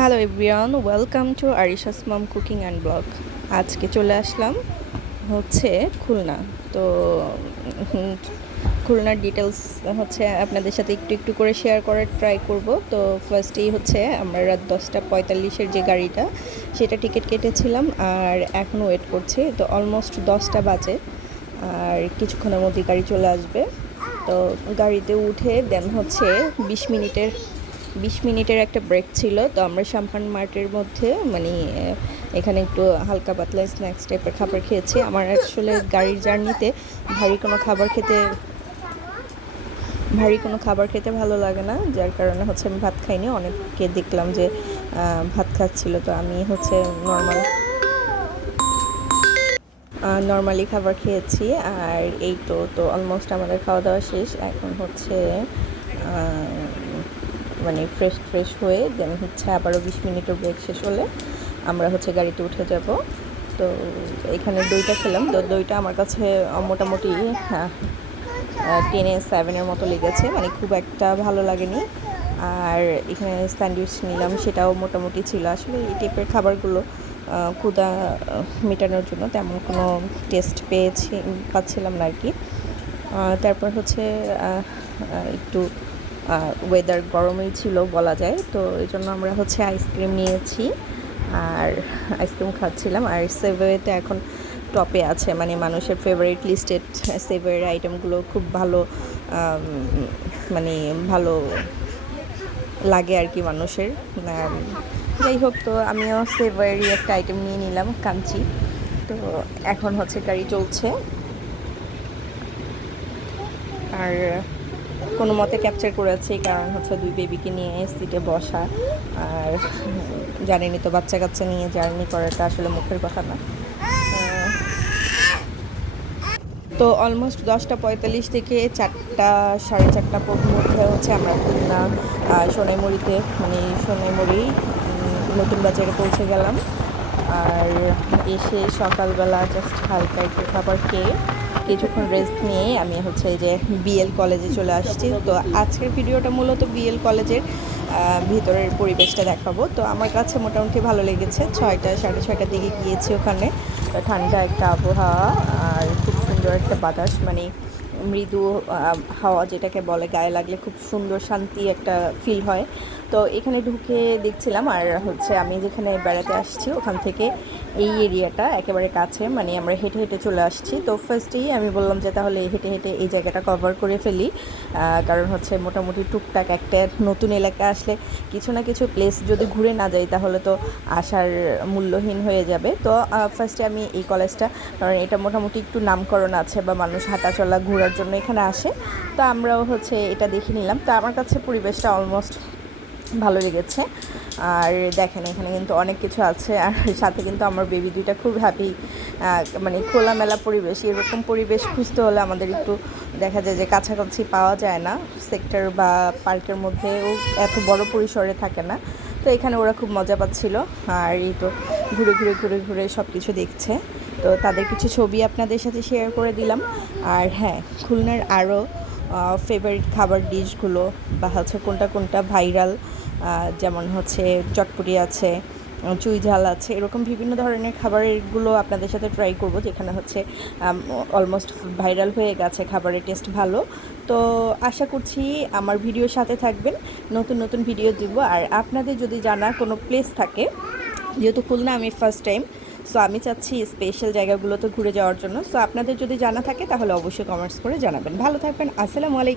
Hello everyone, welcome to Arisha's mom cooking and blog. আজকে চলে আসলাম হচ্ছে খুলনা। তো উম, খুলনার ডিটেলস হচ্ছে আপনাদের সাথে একটু একটু করে শেয়ার করার ট্রাই করব। তো ফার্স্টেই হচ্ছে আমরা রাত 10:45 যে গাড়িটা, সেটা টিকিট কেটেছিলাম আর এখন ওয়েট করছি। তো অলমোস্ট 10টা বাজে আর কিছুক্ষণের মধ্যেই গাড়ি চলে আসবে। তো গাড়িতে উঠে দেন হচ্ছে 20 মিনিটের একটা ব্রেক ছিল। তো আমরা সাম্পান মার্টের মধ্যে মানে এখানে একটু হালকা পাতলা স্ন্যাক্স টাইপের খাবার খেয়েছি। আমার আসলে গাড়ির জার্নিতে ভারী কোনো খাবার খেতে ভালো লাগে না, যার কারণে হচ্ছে আমি ভাত খাইনি। অনেককে দেখলাম যে ভাত খাচ্ছিল, তো আমি হচ্ছে নর্মালি খাবার খেয়েছি। আর এই তো অলমোস্ট আমাদের খাওয়া দাওয়া শেষ। এখন হচ্ছে মানে ফ্রেশ হয়ে দেন হচ্ছে আবারও 20 মিনিটের ব্রেক শেষ হলে আমরা হচ্ছে গাড়িতে উঠে যাব। তো এখানে দইটা খেলাম। তো দইটা আমার কাছে মোটামুটি 10-7 মতো লেগেছে, মানে খুব একটা ভালো লাগেনি। আর এখানে স্যান্ডউইচ নিলাম, সেটাও মোটামুটি ছিল। আসলে এই টাইপের খাবারগুলো ক্ষুধা মেটানোর জন্য তেমন কোনো টেস্ট পাচ্ছিলাম না আর কি। তারপর হচ্ছে একটু ওয়েদার গরমই ছিল বলা যায়, তো এই জন্য আমরা হচ্ছে আইসক্রিম নিয়েছি আর আইসক্রিম খাচ্ছিলাম। আর সেভওয়েতে এখন টপে আছে, মানে মানুষের ফেভারিট লিস্টেড সেভওয়ের আইটেমগুলো খুব ভালো, মানে ভালো লাগে আর কি মানুষের। যাই হোক, তো আমিও সেভওয়েরই একটা আইটেম নিয়ে নিলাম, কাঞ্চি। তো এখন হচ্ছে গাড়ি চলছে আর কোনো মতে ক্যাপচার করেছি, কারণ হচ্ছে 2 বেবিকে নিয়ে সিটে বসা। আর জানেনই তো, বাচ্চা কাচ্চা নিয়ে জার্নি করাটা আসলে মুখের কথা না। তো অলমোস্ট 10:45 থেকে 4টা 4:30 মধ্যে হচ্ছে আমরা খুলনা সোনাইমুড়িতে, মানে সোনাইমুড়ি নতুন বাজারে পৌঁছে গেলাম। আর এসে সকালবেলা জাস্ট হালকা একটু খাবার খেয়ে কিছুক্ষণ রেস্ট নিয়ে আমি হচ্ছে এই যে বিএল কলেজে চলে আসছি। তো আজকের ভিডিওটা মূলত বিএল কলেজের ভিতরের পরিবেশটা দেখাবো। তো আমার কাছে মোটামুটি ভালো লেগেছে। 6টা 6:30টার দিকে গিয়েছি ওখানে। ঠান্ডা একটা আবহাওয়া আর খুব সুন্দর একটা বাতাস, মানে মৃদু হাওয়া যেটাকে বলে, গায়ে লাগলে খুব সুন্দর শান্তি একটা ফিল হয়। তো এখানে ঢুকে দেখছিলাম, আর হচ্ছে আমি যেখানে বেড়াতে আসছি ওখান থেকে এই এরিয়াটা একেবারে কাছে, মানে আমরা হেঁটে হেঁটে চলে আসছি। তো ফার্স্টেই আমি বললাম যে তাহলে হেঁটে হেঁটে এই জায়গাটা কভার করে ফেলি, কারণ হচ্ছে মোটামুটি টুকটাক একটা নতুন এলাকা আসলে কিছু না কিছু প্লেস যদি ঘুরে না যাই তাহলে তো আসার মূল্যহীন হয়ে যাবে। তো ফার্স্টে আমি এই কলেজটা, কারণ এটা মোটামুটি একটু নামকরণ আছে বা মানুষ হাঁটাচলা ঘোরার জন্য এখানে আসে, তো আমরাও হচ্ছে এটা দেখে নিলাম। তো আমার কাছে পরিবেশটা অলমোস্ট ভালো লেগেছে। আর দেখেন এখানে কিন্তু অনেক কিছু আছে, আর সাথে কিন্তু আমার বেবি দুইটা খুব হ্যাপি। মানে খোলামেলা পরিবেশ, এরকম পরিবেশ খুঁজতে হলে আমাদের একটু দেখা যায় যে কাছাকাছি পাওয়া যায় না, সেক্টর বা পার্কের মধ্যেও এত বড় পরিসরে থাকে না। তো এখানে ওরা খুব মজা পাচ্ছিল, আর এই তো ঘুরে সব কিছু দেখছে। তো তাদের কিছু ছবি আপনাদের সাথে শেয়ার করে দিলাম। আর হ্যাঁ, খুলনার আরও ফেভারিট খাবার ডিশগুলো বা হচ্ছে কোনটা ভাইরাল, যেমন হচ্ছে চটপটি আছে, চুই ঝাল আছে, এরকম বিভিন্ন ধরনের খাবারগুলো আপনাদের সাথে ট্রাই করব, যেখানে হচ্ছে অলমোস্ট ভাইরাল হয়ে গেছে, খাবারের টেস্ট ভালো। তো আশা করছি আমার ভিডিওর সাথে থাকবেন, নতুন ভিডিও দিব। আর আপনাদের যদি জানা কোনো প্লেস থাকে, যেহেতু খুলনা আমি ফার্স্ট টাইম, সো আমি চাচ্ছি স্পেশাল জায়গাগুলোতে ঘুরে যাওয়ার জন্য। সো আপনাদের যদি জানা থাকে তাহলে অবশ্যই কমেন্টস করে জানাবেন। ভালো থাকবেন। আসসালামু আলাইকুম।